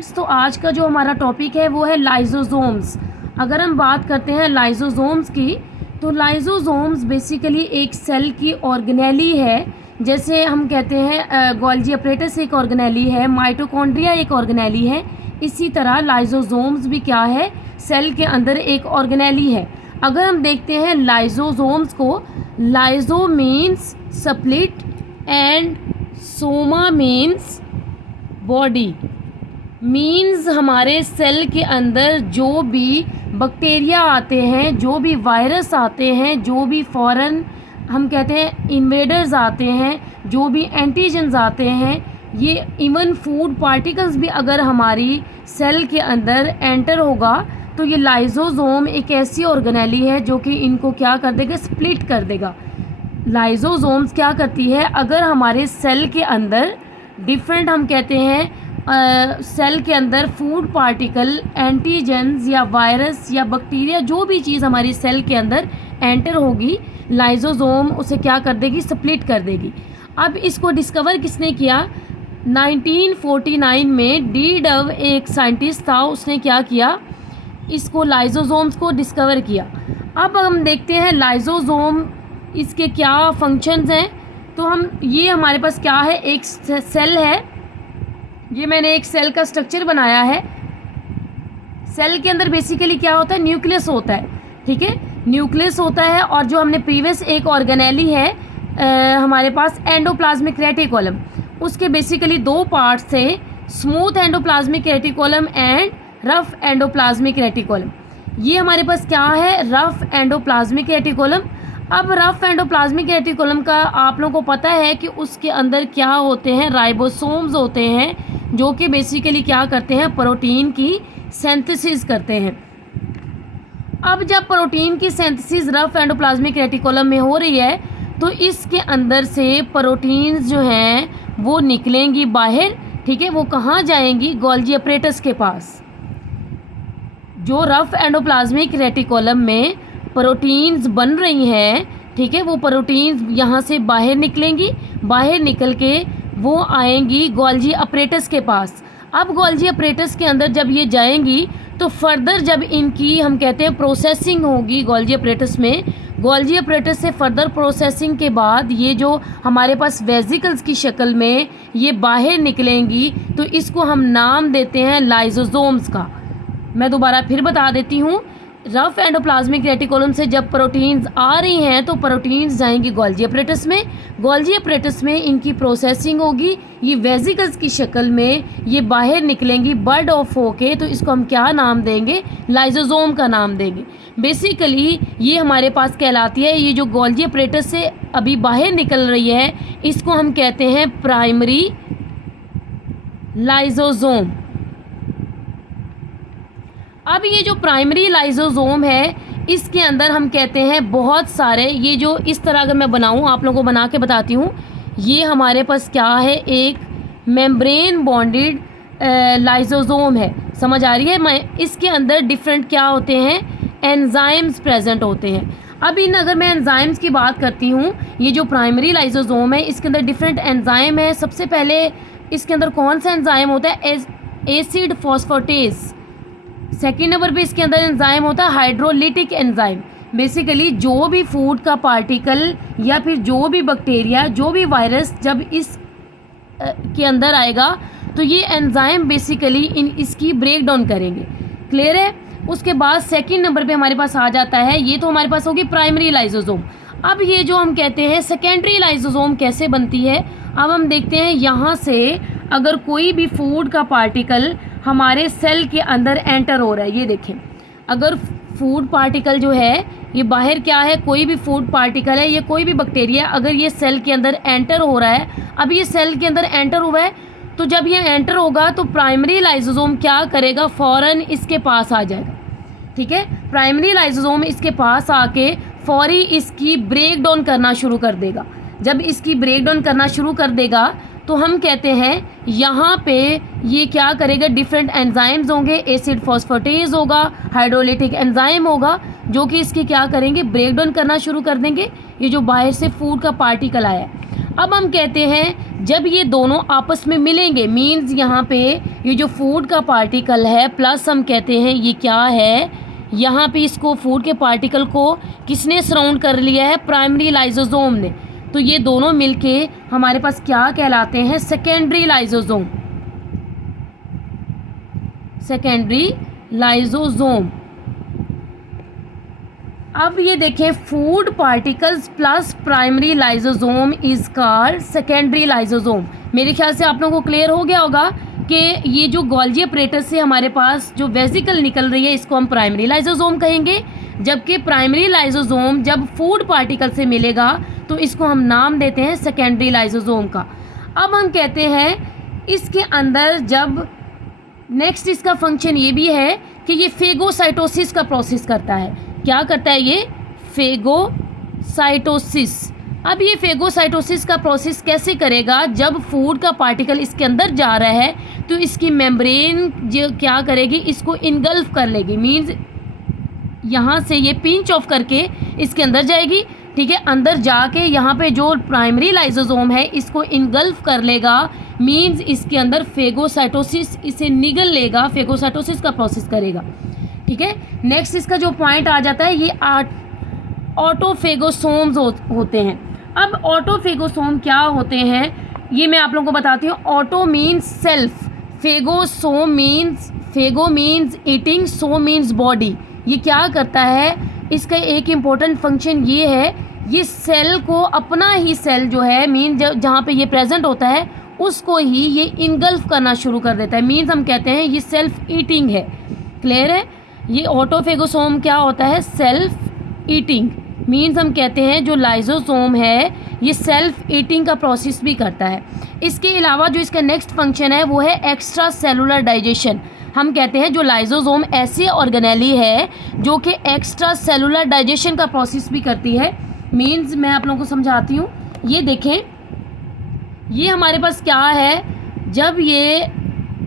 Students, तो आज का जो हमारा टॉपिक है वो है लाइजोसोम्स। अगर हम बात करते हैं लाइजोसोम्स की, तो लाइजोसोम्स बेसिकली एक सेल की ऑर्गेनेली है। जैसे हम कहते हैं गोल्जी अपरेटस एक ऑर्गेनेली है, माइटोकॉन्ड्रिया एक ऑर्गेनेली है, इसी तरह लाइजोसोम्स भी क्या है, सेल के अंदर एक ऑर्गेनेली है। अगर हम देखते हैं लाइजोसोम्स को, lyso means split and soma means body. Means हमारे सेल के अंदर जो भी बैक्टीरिया आते हैं, जो भी वायरस आते हैं, जो भी फॉरेन हम कहते हैं इन्वेडर्स आते हैं, जो भी एंटीजन्स आते हैं, ये इवन फूड पार्टिकल्स भी अगर हमारी सेल के अंदर एंटर होगा तो ये लाइजोसोम एक ऐसी ऑर्गेनेली है जो कि इनको क्या कर देगा, स्प्लिट कर देगा। लाइजोसोम्स क्या करती है, अगर हमारे सेल के अंदर डिफरेंट हम कहते हैं सेल के अंदर फूड पार्टिकल, एंटीजेंस या वायरस या बैक्टीरिया, जो भी चीज़ हमारी सेल के अंदर एंटर होगी, लाइजोसोम उसे क्या कर देगी, स्प्लिट कर देगी। अब इसको डिस्कवर किसने किया, 1949 में डी डव एक साइंटिस्ट था, उसने क्या किया, इसको लाइजोसोम्स को डिस्कवर किया। अब हम देखते हैं लाइजोसोम इसके क्या फंक्शंस हैं। तो हम ये हमारे पास क्या है, एक सेल है, ये मैंने एक सेल का स्ट्रक्चर बनाया है। सेल के अंदर बेसिकली क्या होता है, न्यूक्लियस होता है, ठीक है, न्यूक्लियस होता है। और जो हमने प्रीवियस एक ऑर्गेनेली है हमारे पास एंडोप्लाज्मिक रेटिकुलम, उसके बेसिकली दो पार्ट्स थे, smooth endoplasmic reticulum and rough endoplasmic reticulum. ये हमारे पास क्या है, रफ एंडोप्लाज्मिक रेटिकुलम। अब रफ एंडोप्लाज्मिक रेटिकुलम का आप लोगों को पता है कि उसके अंदर क्या होते हैं, राइबोसोम्स होते हैं, जो कि बेसिकली क्या करते हैं, प्रोटीन की सिंथेसिस करते हैं। अब जब प्रोटीन की सिंथेसिस रफ एंडोप्लाज्मिक रेटिकुलम में हो रही है, तो इसके अंदर से प्रोटीन्स जो हैं वो निकलेंगी बाहर, ठीक है, वो कहाँ जाएंगी, गोल्जी अपरेटस के पास। जो रफ एंडोप्लाज्मिक रेटिकुलम में प्रोटीन्स बन रही हैं, ठीक है, वो प्रोटीन्स यहाँ से बाहर निकलेंगी, बाहर निकल के वो आएंगी गोल्जी अपरेटस के पास। अब गोल्जी अपरेटस के अंदर जब ये जाएंगी तो फर्दर जब इनकी हम कहते हैं प्रोसेसिंग होगी गोल्जी अपरेटस में, गोल्जी अपरेटस से फर्दर प्रोसेसिंग के बाद ये जो हमारे पास वेसिकल्स की शक्ल में ये बाहर निकलेंगी, तो इसको हम नाम देते हैं लाइजोसोम्स का। मैं दोबारा फिर बता देती हूँ, रफ एंडोप्लाज्मिक रेटिकुलम से जब प्रोटीन्स आ रही हैं तो प्रोटीन्स जाएंगी गोल्जी अपरेटस में, गोल्जी अपरेटस में इनकी प्रोसेसिंग होगी, ये वेसिकल्स की शक्ल में ये बाहर निकलेंगी बर्ड ऑफ होके, तो इसको हम क्या नाम देंगे, लाइजोसोम का नाम देंगे। बेसिकली ये हमारे पास कहलाती है, ये जो गोल्जी अपरेटस से अभी बाहर निकल रही है, इसको हम कहते हैं प्राइमरी लाइजोसोम। अब ये जो प्राइमरी लाइजोसोम है, इसके अंदर हम कहते हैं बहुत सारे, ये जो इस तरह अगर मैं बनाऊं, आप लोगों को बना के बताती हूँ, ये हमारे पास क्या है, एक मेम्ब्रेन बॉन्डेड लाइजोसोम है, समझ आ रही है। मैं इसके अंदर डिफरेंट क्या होते हैं, एंजाइम्स प्रेजेंट होते हैं। अब अगर मैं एंजाइम्स की बात करती हूँ, ये जो प्राइमरी लाइजोसोम है इसके अंदर डिफरेंट एंजाइम है। सबसे पहले इसके अंदर कौन सा एंजाइम होता है, एसिड फॉस्फेटेज। सेकेंड नंबर पे इसके अंदर एंजाइम होता है हाइड्रोलिटिक एंजाइम। बेसिकली जो भी फूड का पार्टिकल या फिर जो भी बैक्टीरिया, जो भी वायरस जब इस के अंदर आएगा तो ये एंजाइम बेसिकली इसकी ब्रेक डाउन करेंगे, क्लियर है। उसके बाद सेकेंड नंबर पे हमारे पास आ जाता है, ये तो हमारे पास होगी प्राइमरी लाइजोसोम। अब ये जो हम कहते हैं सेकेंडरी लाइजोसोम कैसे बनती है, अब हम देखते हैं, यहाँ से अगर कोई भी फूड का पार्टिकल हमारे सेल के अंदर एंटर हो रहा है, ये देखें, अगर फूड पार्टिकल जो है ये बाहर क्या है, कोई भी फूड पार्टिकल है, ये कोई भी बैक्टीरिया, अगर ये सेल के अंदर एंटर हो रहा है, अब ये सेल के अंदर एंटर हुआ है, तो जब ये एंटर होगा तो प्राइमरी लाइजोसोम क्या करेगा, फ़ौरन इसके पास आ जाएगा, ठीक है। प्राइमरी लाइजोसोम इसके पास आके फौरी इसकी ब्रेक डाउन करना शुरू कर देगा। जब इसकी ब्रेक डाउन करना शुरू कर देगा तो हम कहते हैं यहाँ पे ये क्या करेगा, डिफरेंट एंजाइम्स होंगे, एसिड फॉस्फेटेज होगा, हाइड्रोलिटिक एंजाइम होगा, जो कि इसकी क्या करेंगे, ब्रेक डाउन करना शुरू कर देंगे, ये जो बाहर से फूड का पार्टिकल आया है। अब हम कहते हैं जब ये दोनों आपस में मिलेंगे, मीन्स यहाँ पे ये जो फूड का पार्टिकल है प्लस हम कहते हैं ये क्या है, यहाँ पे इसको फूड के पार्टिकल को किसने सराउंड कर लिया है, प्राइमरी लाइसोसोम ने। तो ये दोनों मिलके हमारे पास क्या कहलाते हैं, सेकेंडरी लाइसोसोम। Secondary lysosome. अब ये देखें, food particles plus primary lysosome is called secondary lysosome. मेरे ख्याल से आप लोगों को क्लियर हो गया होगा कि ये जो गोल्जी अपरेटस से हमारे पास जो वेसिकल निकल रही है इसको हम प्राइमरी लाइसोसोम कहेंगे, जबकि प्राइमरी लाइसोसोम जब फूड पार्टिकल से मिलेगा तो इसको हम नाम देते हैं सेकेंडरी लाइसोसोम का। अब हम कहते हैं इसके अंदर जब नेक्स्ट इसका फंक्शन ये भी है कि ये फेगोसाइटोसिस का प्रोसेस करता है। क्या करता है ये, फेगोसाइटोसिस। अब ये फेगोसाइटोसिस का प्रोसेस कैसे करेगा, जब फूड का पार्टिकल इसके अंदर जा रहा है तो इसकी मेम्ब्रेन जो क्या करेगी, इसको इनगल्फ कर लेगी, मीन्स यहाँ से ये पिंच ऑफ करके इसके अंदर जाएगी, ठीक है। अंदर जाके यहाँ पे जो प्राइमरी लाइसोसोम है इसको इनगल्फ कर लेगा, मीन्स इसके अंदर फेगोसाइटोसिस इसे निगल लेगा, फेगोसाइटोसिस का प्रोसेस करेगा, ठीक है। नेक्स्ट इसका जो पॉइंट आ जाता है, ये ऑटोफेगोसोम्स होते हैं। अब ऑटोफेगोसोम क्या होते हैं ये मैं आप लोगों को बताती हूँ। Auto means self, phagosome means, phago means eating, so means body. ये क्या करता है, इसका एक इम्पोर्टेंट फंक्शन ये है, ये सेल को अपना ही सेल जो है मीन जहाँ पे ये प्रेजेंट होता है उसको ही ये इनगल्फ करना शुरू कर देता है, मीन्स हम कहते हैं ये सेल्फ ईटिंग है। क्लियर है, ये ऑटोफेगोसोम क्या होता है, सेल्फ ईटिंग, मीन्स हम कहते हैं जो लाइसोसोम है ये सेल्फ ईटिंग का प्रोसेस भी करता है। इसके अलावा जो इसका नेक्स्ट फंक्शन है वो है एक्स्ट्रा सेलुलर डाइजेशन। हम कहते हैं जो लाइसोसोम ऐसी ऑर्गेनेली है जो कि एक्स्ट्रा सेलुलर डाइजेशन का प्रोसेस भी करती है, मीन्स मैं आप लोगों को समझाती हूँ। ये देखें, ये हमारे पास क्या है, जब ये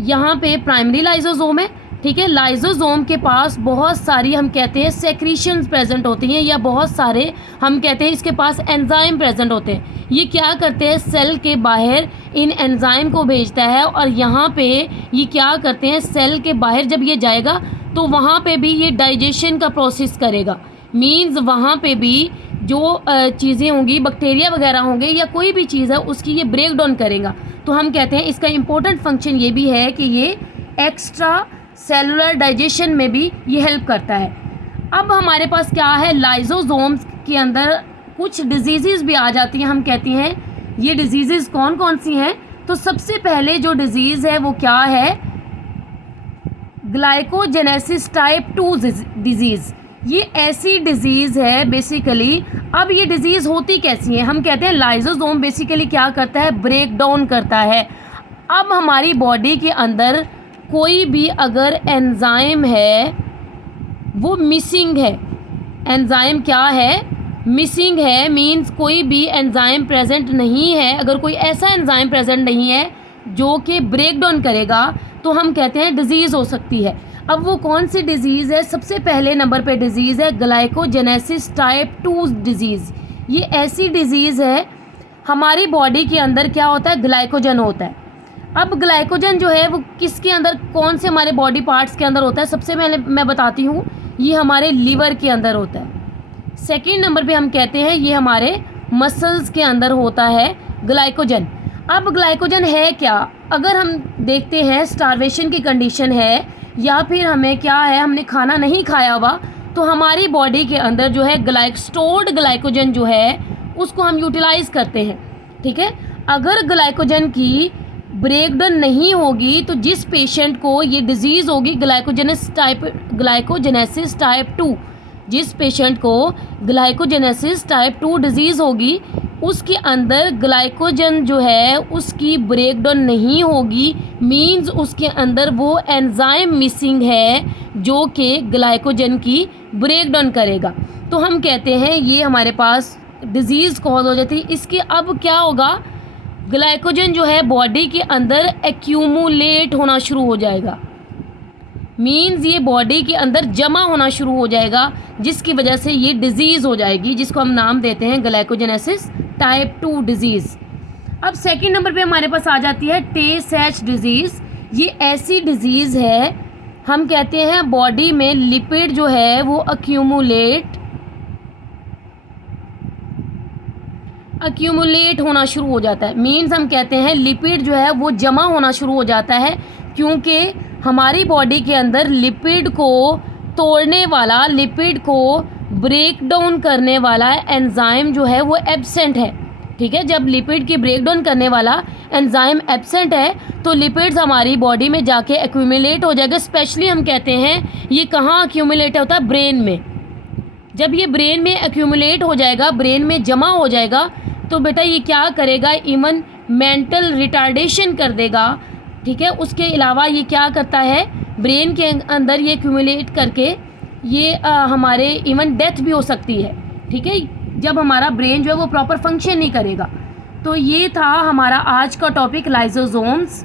यहाँ पे प्राइमरी लाइसोसोम है, ठीक है, लाइसोसोम के पास बहुत सारी हम कहते हैं सेक्रीशंस प्रेजेंट होती हैं, या बहुत सारे हम कहते हैं इसके पास एंजाइम प्रेजेंट होते हैं। ये क्या करते हैं, सेल के बाहर इन एंजाइम को भेजता है और यहाँ पे ये क्या करते हैं, सेल के बाहर जब ये जाएगा तो वहाँ पे भी ये डाइजेशन का प्रोसेस करेगा, मीन्स वहाँ पे भी जो चीज़ें होंगी, बैक्टीरिया वगैरह होंगे या कोई भी चीज़ है उसकी ये ब्रेक डाउन करेगा। तो हम कहते हैं इसका इम्पोर्टेंट फंक्शन ये भी है कि ये एक्स्ट्रा सेलुलर डाइजेशन में भी ये हेल्प करता है। अब हमारे पास क्या है, लाइसोसोम्स के अंदर कुछ डिजीज़ भी आ जाती हैं। हम कहती हैं ये डिजीज़ कौन कौन सी हैं, तो सबसे पहले जो डिजीज़ है वो क्या है, ग्लाइकोजेनेसिस टाइप 2 डिजीज़। ये ऐसी डिजीज़ है बेसिकली। अब ये डिजीज़ होती कैसी है, हम कहते हैं लाइसोसोम बेसिकली क्या करता है, ब्रेक डाउन करता है। अब हमारी बॉडी के अंदर कोई भी अगर एंजाइम है वो मिसिंग है, एंजाइम क्या है, मिसिंग है, मीन्स कोई भी एंजाइम प्रेजेंट नहीं है, अगर कोई ऐसा एंजाइम प्रेजेंट नहीं है जो कि ब्रेक डाउन करेगा तो हम कहते हैं डिजीज़ हो सकती है। अब वो कौन सी डिजीज़ है, सबसे पहले नंबर पे डिजीज़ है ग्लाइकोजेनेसिस टाइप 2 डिजीज़। ये ऐसी डिजीज़ है, हमारी बॉडी के अंदर क्या होता है, ग्लाइकोजन होता है। अब ग्लाइकोजन जो है वो किसके अंदर, कौन से हमारे बॉडी पार्ट्स के अंदर होता है, सबसे पहले मैं बताती हूँ, ये हमारे लीवर के अंदर होता है। सेकंड नंबर पे हम कहते हैं ये हमारे मसल्स के अंदर होता है ग्लाइकोजन। अब ग्लाइकोजन है क्या, अगर हम देखते हैं स्टारवेशन की कंडीशन है या फिर हमें क्या है, हमने खाना नहीं खाया हुआ, तो हमारी बॉडी के अंदर जो है स्टोर्ड ग्लाइकोजन जो है उसको हम यूटिलाइज़ करते हैं, ठीक है। अगर ग्लाइकोजन की ब्रेकडाउन नहीं होगी तो जिस पेशेंट को ये डिजीज़ होगी ग्लाइकोजेनेसिस टाइप 2, जिस पेशेंट को ग्लाइकोजेनेसिस टाइप 2 डिजीज़ होगी उसके अंदर ग्लाइकोजन जो है उसकी ब्रेकडाउन नहीं होगी, मींस उसके अंदर वो एंजाइम मिसिंग है जो कि ग्लाइकोजन की ब्रेकडाउन करेगा। तो हम कहते हैं ये हमारे पास डिजीज़ कॉज हो जाती है। इसके अब क्या होगा, ग्लाइकोजन जो है बॉडी के अंदर एक्यूमुलेट होना शुरू हो जाएगा, मीन्स ये बॉडी के अंदर जमा होना शुरू हो जाएगा, जिसकी वजह से ये डिजीज़ हो जाएगी, जिसको हम नाम देते हैं ग्लाइकोजेनेसिस टाइप 2 डिजीज़। अब सेकंड नंबर पे हमारे पास आ जाती है टे-सैच डिजीज़। ये ऐसी डिजीज़ है, हम कहते हैं बॉडी में लिपिड जो है वो अक्यूमुलेट होना शुरू हो जाता है। मीन्स हम कहते हैं लिपिड जो है वो जमा होना शुरू हो जाता है, क्योंकि हमारी बॉडी के अंदर लिपिड को तोड़ने वाला, लिपिड को ब्रेक डाउन करने वाला एंजाइम जो है वो एब्सेंट है। ठीक है, जब लिपिड की ब्रेक डाउन करने वाला एंजाइम एब्सेंट है तो लिपिड्स हमारी बॉडी में जाके एक्यूमुलेट हो जाएगा। स्पेशली हम कहते हैं ये कहाँ एक्यूमुलेट होता है? ब्रेन में। जब ये ब्रेन में एक्यूमुलेट हो जाएगा, ब्रेन में जमा हो जाएगा, तो बेटा ये क्या करेगा? इवन मेंटल रिटार्डेशन कर देगा। ठीक है, उसके अलावा ये क्या करता है? ब्रेन के अंदर ये एक्यूमुलेट करके ये हमारे इवन डेथ भी हो सकती है। ठीक है, जब हमारा ब्रेन जो है वो प्रॉपर फंक्शन नहीं करेगा। तो ये था हमारा आज का टॉपिक लाइसोसोम्स।